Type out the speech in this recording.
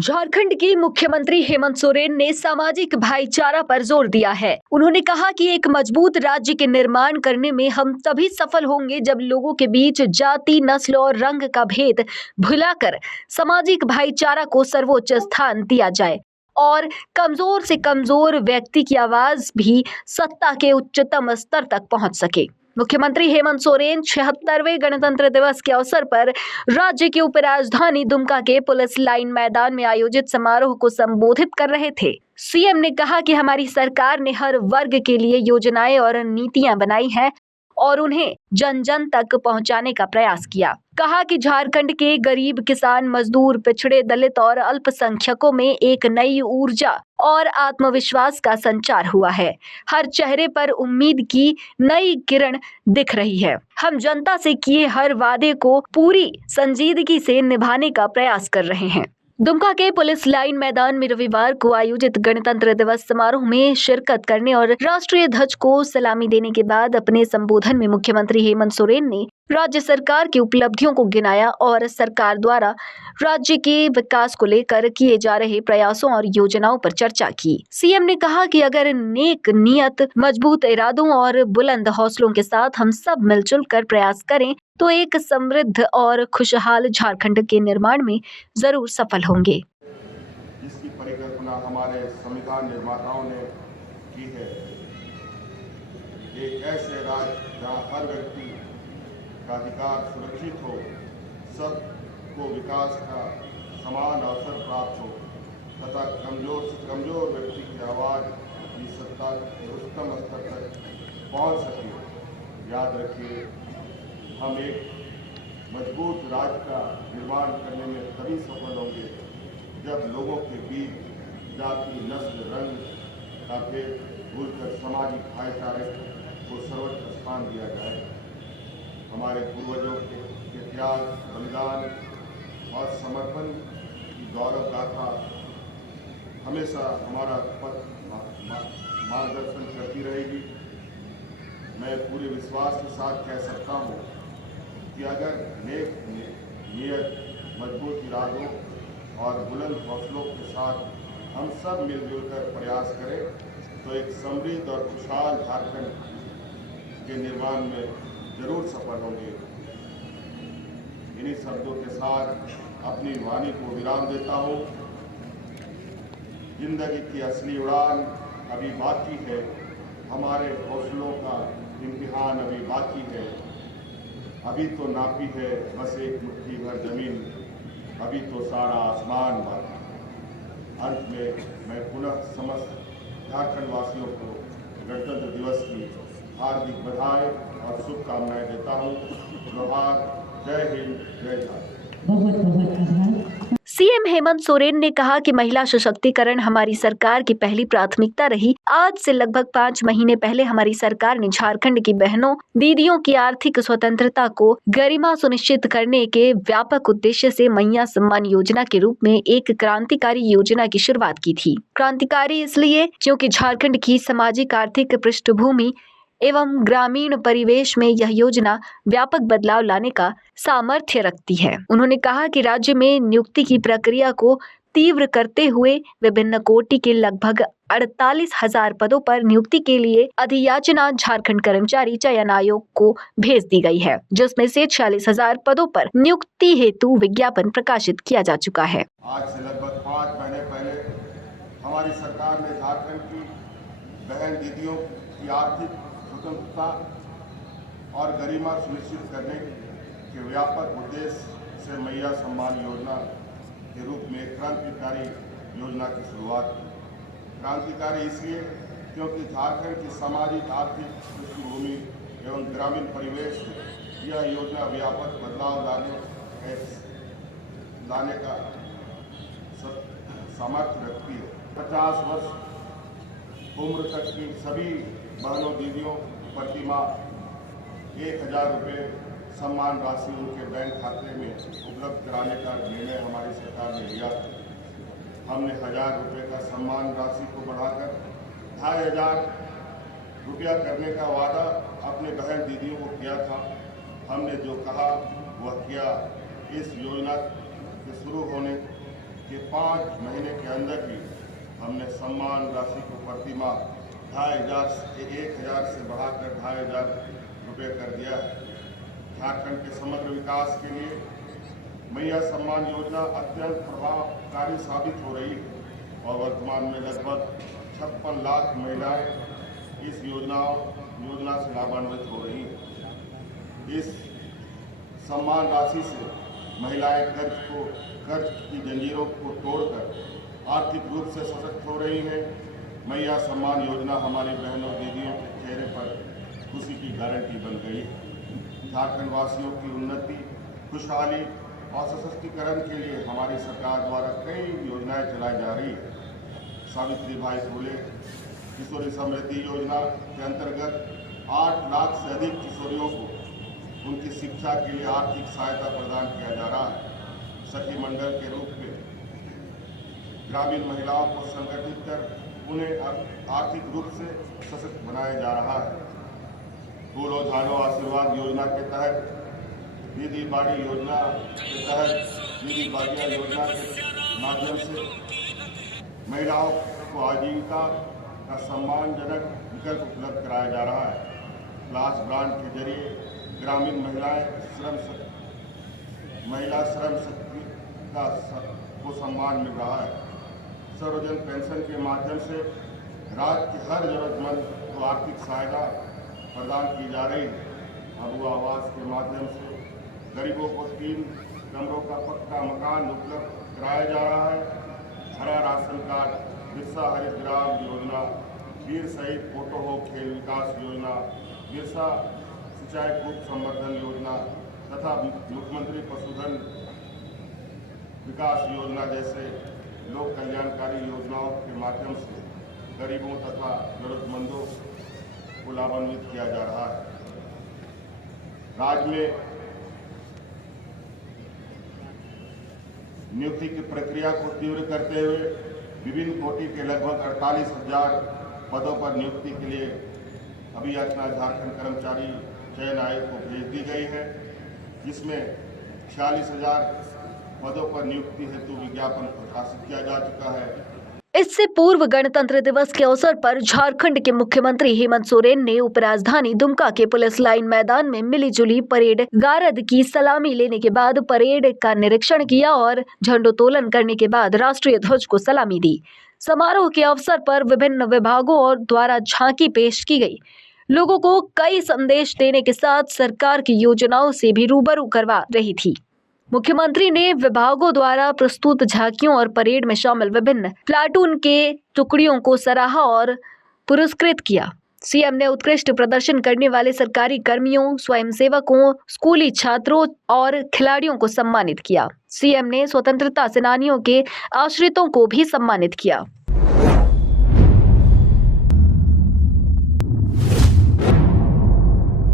झारखंड के मुख्यमंत्री हेमंत सोरेन ने सामाजिक भाईचारा पर जोर दिया है। उन्होंने कहा कि एक मजबूत राज्य के निर्माण करने में हम तभी सफल होंगे जब लोगों के बीच जाति, नस्ल और रंग का भेद भुलाकर सामाजिक भाईचारा को सर्वोच्च स्थान दिया जाए और कमजोर से कमजोर व्यक्ति की आवाज भी सत्ता के उच्चतम स्तर तक पहुंच सके। मुख्यमंत्री हेमंत सोरेन 76वें गणतंत्र दिवस के अवसर पर राज्य की उपराजधानी दुमका के पुलिस लाइन मैदान में आयोजित समारोह को संबोधित कर रहे थे। सीएम ने कहा कि हमारी सरकार ने हर वर्ग के लिए योजनाएं और नीतियां बनाई हैं और उन्हें जन जन तक पहुंचाने का प्रयास किया। कहा कि झारखंड के गरीब, किसान, मजदूर, पिछड़े, दलित और अल्पसंख्यकों में एक नई ऊर्जा और आत्मविश्वास का संचार हुआ है। हर चेहरे पर उम्मीद की नई किरण दिख रही है। हम जनता से किए हर वादे को पूरी संजीदगी से निभाने का प्रयास कर रहे हैं। दुमका के पुलिस लाइन मैदान में रविवार को आयोजित गणतंत्र दिवस समारोह में शिरकत करने और राष्ट्रीय ध्वज को सलामी देने के बाद अपने संबोधन में मुख्यमंत्री हेमंत सोरेन ने राज्य सरकार की उपलब्धियों को गिनाया और सरकार द्वारा राज्य के विकास को लेकर किए जा रहे प्रयासों और योजनाओं पर चर्चा की। सीएम ने कहा कि अगर नेक नियत, मजबूत इरादों और बुलंद हौसलों के साथ हम सब मिलजुल कर प्रयास करें तो एक समृद्ध और खुशहाल झारखंड के निर्माण में जरूर सफल होंगे। जिसकी परिकल्पना हमारे संविधान निर्माताओं ने की है, एक ऐसे राज्य जहां हर व्यक्ति का अधिकार सुरक्षित हो, सबको विकास का समान अवसर प्राप्त हो तथा कमजोर से कमजोर व्यक्ति की आवाज़ की सत्ता के उच्चतम स्तर तक पहुंच सके। याद रखिए, हम एक मजबूत राज्य का निर्माण करने में तभी सफल होंगे जब लोगों के बीच जाति, नस्ल, रंग का भेद भूलकर सामाजिक भाईचारे को सर्वोच्च स्थान दिया जाए। हमारे पूर्वजों के त्याग, बलिदान और समर्पण की गौरव गाथा हमेशा हमारा पथ मार्गदर्शन करती रहेगी। मैं पूरे विश्वास के साथ कह सकता हूँ कि अगर नेक नियत, मजबूत इरादों और बुलंद हौसलों के साथ हम सब मिलजुल कर प्रयास करें तो एक समृद्ध और खुशहाल झारखंड के निर्माण में जरूर सफल होंगे। इन्हीं शब्दों के साथ अपनी वाणी को विराम देता हूँ। जिंदगी की असली उड़ान अभी बाकी है, हमारे हौसलों का इम्तिहान अभी बाकी है। अभी तो नापी है बस एक मुट्ठी भर जमीन, अभी तो सारा आसमान बाकी। अंत में मैं पुनः समस्त झारखंड वासियों को गणतंत्र दिवस की हार्दिक बधाई और शुभकामनाएं देता हूँ। जोहार, जय हिंद, जय झारखंड। बहुत बहुत आभार। सीएम हेमंत सोरेन ने कहा कि महिला सशक्तिकरण हमारी सरकार की पहली प्राथमिकता रही। आज से लगभग 5 महीने पहले हमारी सरकार ने झारखंड की बहनों, दीदियों की आर्थिक स्वतंत्रता को गरिमा सुनिश्चित करने के व्यापक उद्देश्य से मैया सम्मान योजना के रूप में एक क्रांतिकारी योजना की शुरुआत की थी। क्रांतिकारी इसलिए क्योंकि झारखंड की सामाजिक आर्थिक पृष्ठभूमि एवं ग्रामीण परिवेश में यह योजना व्यापक बदलाव लाने का सामर्थ्य रखती है। उन्होंने कहा कि राज्य में नियुक्ति की प्रक्रिया को तीव्र करते हुए विभिन्न कोटि के लगभग 48,000 पदों पर नियुक्ति के लिए अधियाचना झारखंड कर्मचारी चयन आयोग को भेज दी गई है, जिसमें से 46,000 पदों पर नियुक्ति हेतु विज्ञापन प्रकाशित किया जा चुका है। आज से लगभग 5 महीने पहले हमारी सरकार ने झारखंड की बहन दीदियों की आर्थिक स्वतंत्रता और गरिमा सुनिश्चित करने के व्यापक उद्देश्य से मैया सम्मान योजना के रूप में क्रांतिकारी योजना की शुरुआत की। क्रांतिकारी इसलिए क्योंकि झारखंड की सामाजिक आर्थिक पृष्ठभूमि एवं ग्रामीण परिवेश में यह योजना व्यापक बदलाव लाने का सामर्थ्य रखती है। 50 वर्ष उम्र तक की सभी बहनों दीदियों प्रति माह 1,000 रुपये सम्मान राशि उनके बैंक खाते में उपलब्ध कराने का निर्णय हमारी सरकार ने लिया। हमने 1,000 रुपये का सम्मान राशि को बढ़ाकर 2,500 रुपया करने का वादा अपने बहन दीदियों को किया था। हमने जो कहा वह किया। इस योजना के शुरू होने के 5 महीने के अंदर ही हमने सम्मान राशि को प्रति माह 1,500 से बढ़ाकर 2,500 रुपये कर दिया है। झारखंड के समग्र विकास के लिए मैया सम्मान योजना अत्यंत प्रभावकारी साबित हो रही है और वर्तमान में लगभग 56 लाख महिलाएं इस योजना से लाभान्वित हो रही हैं। इस सम्मान राशि से महिलाएं कर्ज की जंजीरों को तोड़कर आर्थिक रूप से सशक्त हो रही हैं। मैया सम्मान योजना हमारी बहनों दीदियों के चेहरे पर खुशी की गारंटी बन गई है। झारखंड वासियों की उन्नति, खुशहाली और सशक्तिकरण के लिए हमारी सरकार द्वारा कई योजनाएं चलाई जा रही है। सावित्रीबाई फुले किशोरी समृद्धि योजना के अंतर्गत 8 लाख से अधिक किशोरियों को उनकी शिक्षा के लिए आर्थिक सहायता प्रदान किया जा रहा है। सखी मंडल के रूप में ग्रामीण महिलाओं को संगठित कर उन्हें आर्थिक रूप से सशक्त बनाया जा रहा है। फूलो झालो आशीर्वाद योजना के तहत, दीदी बाड़ी योजना के तहत, दीदी बाड़िया योजना के माध्यम से महिलाओं को आजीविका का सम्मानजनक विकल्प उपलब्ध कराया जा रहा है। क्लास ब्रांड के जरिए ग्रामीण महिला श्रम शक्ति को सम्मान मिल रहा है। सर्वजन पेंशन के माध्यम से राज्य के हर जरूरतमंद को आर्थिक सहायता प्रदान की जा रही है। अबू आवास के माध्यम से गरीबों को 3 कमरों का पक्का मकान उपलब्ध कराया जा रहा है। हरा राशन कार्ड, बिरसा हरित ग्राम योजना, वीर शहीद फोटो हो खेल विकास योजना, बिरसा सिंचाई कूप संवर्धन योजना तथा मुख्यमंत्री पशुधन विकास योजना जैसे लोक कल्याणकारी योजनाओं के माध्यम से गरीबों तथा जरूरतमंदों को लाभान्वित किया जा रहा है। राज्य में नियुक्ति की प्रक्रिया को तीव्र करते हुए विभिन्न कोटि के लगभग 48,000 पदों पर नियुक्ति के लिए अभियाचना झारखंड कर्मचारी चयन आयोग को भेज दी गई है, जिसमें 46,000 पदों पर नियुक्ति हेतु विज्ञापन प्रकाशित किया जा चुका है। इससे पूर्व गणतंत्र दिवस के अवसर पर झारखंड के मुख्यमंत्री हेमंत सोरेन ने उपराजधानी दुमका के पुलिस लाइन मैदान में मिलीजुली परेड गारद की सलामी लेने के बाद परेड का निरीक्षण किया और झंडोत्तोलन करने के बाद राष्ट्रीय ध्वज को सलामी दी। समारोह के अवसर पर विभिन्न विभागों और द्वारा झांकी पेश की गई। लोगों को कई संदेश देने के साथ सरकार की योजनाओं से भी रूबरू करवा रही थी। मुख्यमंत्री ने विभागों द्वारा प्रस्तुत झांकियों और परेड में शामिल विभिन्न प्लाटून के टुकड़ियों को सराहा और पुरस्कृत किया। सीएम ने उत्कृष्ट प्रदर्शन करने वाले सरकारी कर्मियों, स्वयंसेवकों, स्कूली छात्रों और खिलाड़ियों को सम्मानित किया। सीएम ने स्वतंत्रता सेनानियों के आश्रितों को भी सम्मानित किया।